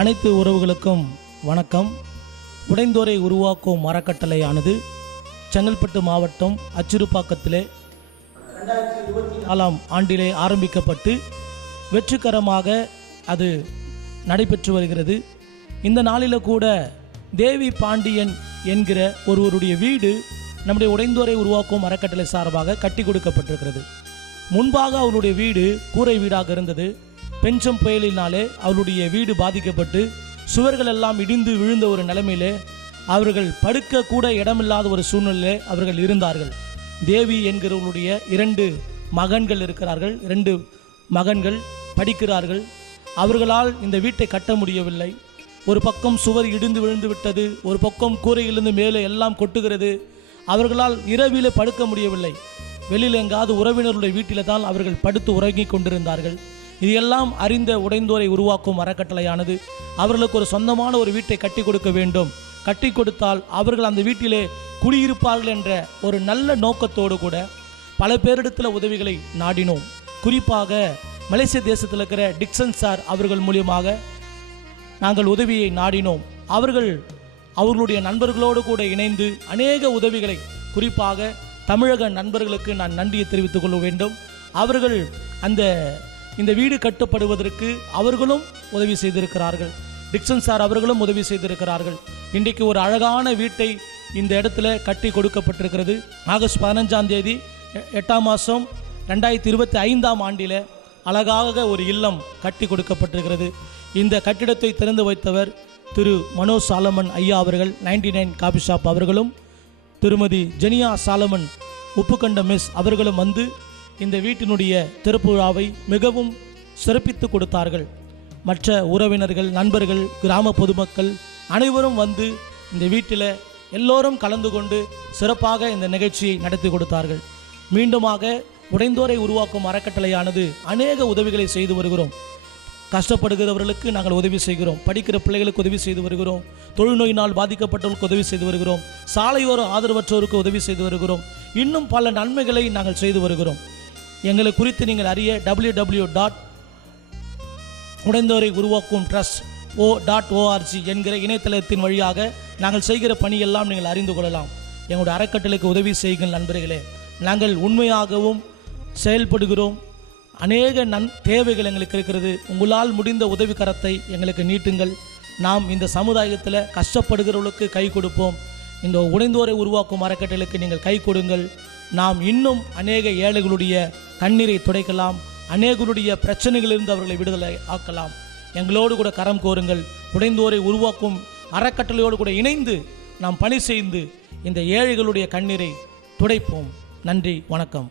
அனைத்து உறவுகளுக்கும் வணக்கம். உடைந்தோரை உருவாக்கும் அறக்கட்டளையானது செங்கல்பட்டு மாவட்டம் அச்சிறுப்பாக்கத்திலே நாலாம் ஆண்டிலே ஆரம்பிக்கப்பட்டு வெற்றிகரமாக அது நடைபெற்று வருகிறது. இந்த நாளில் கூட தேவி பாண்டியன் என்கிற ஒருவருடைய வீடு நம்முடைய உடைந்தோரை உருவாக்கும் அறக்கட்டளை சார்பாக கட்டி கொடுக்கப்பட்டிருக்கிறது. முன்பாக அவருடைய வீடு கூரை வீடாக இருந்தது. பெஞ்சம் புயலினாலே அவருடைய வீடு பாதிக்கப்பட்டு சுவர்கள் எல்லாம் இடிந்து விழுந்த ஒரு நிலைமையிலே அவர்கள் படுக்க கூட இடமில்லாத ஒரு சூழ்நிலையிலே அவர்கள் இருந்தார்கள். தேவி என்கிறவர்களுடைய இரண்டு மகன்கள் இருக்கிறார்கள். இரண்டு மகன்கள் படிக்கிறார்கள். அவர்களால் இந்த வீட்டை கட்ட முடியவில்லை. ஒரு பக்கம் சுவர் இடிந்து விழுந்து விட்டது. ஒரு பக்கம் கூரையிலிருந்து மேலே எல்லாம் கொட்டுகிறது. அவர்களால் இரவிலே படுக்க முடியவில்லை. வெளியில் எங்காவது உறவினருடைய வீட்டில் தான் அவர்கள் படுத்து உறங்கிக் கொண்டிருந்தார்கள். இது எல்லாம் அறிந்த உடைந்தோரை உருவாக்கும் அறக்கட்டளையானது. அவர்களுக்கு ஒரு சொந்தமான ஒரு வீட்டை கட்டி கொடுக்க வேண்டும். கட்டி கொடுத்தால் அவர்கள் அந்த வீட்டிலே குடியிருப்பார்கள் என்ற ஒரு நல்ல நோக்கத்தோடு கூட பல பேரிடத்தில் உதவிகளை நாடினோம். குறிப்பாக மலேசிய தேசத்தில் இருக்கிற டிக்சன் சார் அவர்கள் மூலியமாக நாங்கள் உதவியை நாடினோம். அவர்கள் அவர்களுடைய நண்பர்களோடு கூட இணைந்து அநேக உதவிகளை குறிப்பாக தமிழக நண்பர்களுக்கு நான் நன்றியை தெரிவித்துக் கொள்ள வேண்டும். அவர்கள் அந்த இந்த வீடு கட்டப்படுவதற்கு அவர்களும் உதவி செய்திருக்கிறார்கள். டிக்சன் சார் அவர்களும் உதவி செய்திருக்கிறார்கள். இன்றைக்கு ஒரு அழகான வீட்டை இந்த இடத்துல கட்டி கொடுக்கப்பட்டிருக்கிறது. ஆகஸ்ட் பதினஞ்சாம் தேதி எட்டாம் மாதம் ரெண்டாயிரத்தி இருபத்தி ஐந்தாம் ஆண்டில் அழகாக ஒரு இல்லம் கட்டி கொடுக்கப்பட்டிருக்கிறது. இந்த கட்டிடத்தை திறந்து வைத்தவர் திரு மனோ சாலமன் ஐயா அவர்கள் நைன்டி நைன் காபி ஷாப் அவர்களும் திருமதி ஜெனியா சாலமன் உப்புக்கண்ட மிஸ் அவர்களும் வந்து இந்த வீட்டினுடைய திருப்புழாவை மிகவும் சிறப்பித்து கொடுத்தார்கள். மற்ற உறவினர்கள் நண்பர்கள் கிராம பொதுமக்கள் அனைவரும் வந்து இந்த வீட்டில் எல்லோரும் கலந்து கொண்டு சிறப்பாக இந்த நிகழ்ச்சியை நடத்தி கொடுத்தார்கள். மீண்டுமாக உடைந்தோரை உருவாக்கும் அறக்கட்டளையானது அநேக உதவிகளை செய்து வருகிறோம். கஷ்டப்படுகிறவர்களுக்கு நாங்கள் உதவி செய்கிறோம். படிக்கிற பிள்ளைகளுக்கு உதவி செய்து வருகிறோம். தொழுநோயினால் பாதிக்கப்பட்டவர்களுக்கு உதவி செய்து வருகிறோம். சாலையோர ஆதரவற்றோருக்கு உதவி செய்து வருகிறோம். இன்னும் பல நன்மைகளை நாங்கள் செய்து வருகிறோம். எங்களை குறித்து நீங்கள் அறிய டபிள்யூ டபிள்யூ டாட் உடைந்தோரை உருவாக்கும் ட்ரஸ்ட் ஓ டாட் ஓஆர்ஜி என்கிற இணையதளத்தின் வழியாக நாங்கள் செய்கிற பணியெல்லாம் நீங்கள் அறிந்து கொள்ளலாம். எங்களுடைய அறக்கட்டளைக்கு உதவி செய்யுங்கள் நண்பர்களே. நாங்கள் உண்மையாகவும் செயல்படுகிறோம். அநேக நன் தேவைகள் எங்களுக்கு இருக்கிறது. உங்களால் முடிந்த உதவி கரத்தை எங்களுக்கு நீட்டுங்கள். நாம் இந்த சமுதாயத்தில் கஷ்டப்படுகிறவர்களுக்கு கை கொடுப்போம். இந்த உடைந்தோரை உருவாக்கும் அறக்கட்டளைக்கு நீங்கள் கை கொடுங்கள். நாம் இன்னும் அநேக ஏழைகளுடைய கண்ணீரை துடைக்கலாம். அநேகருடைய பிரச்சனைகளிலிருந்து அவர்களை விடுதலை ஆக்கலாம். எங்களோடு கூட கரம் கோருங்கள். உடைந்தோரை உருவாக்கும் அறக்கட்டளையோடு கூட இணைந்து நாம் பணி செய்து இந்த ஏழைகளுடைய கண்ணீரை துடைப்போம். நன்றி வணக்கம்.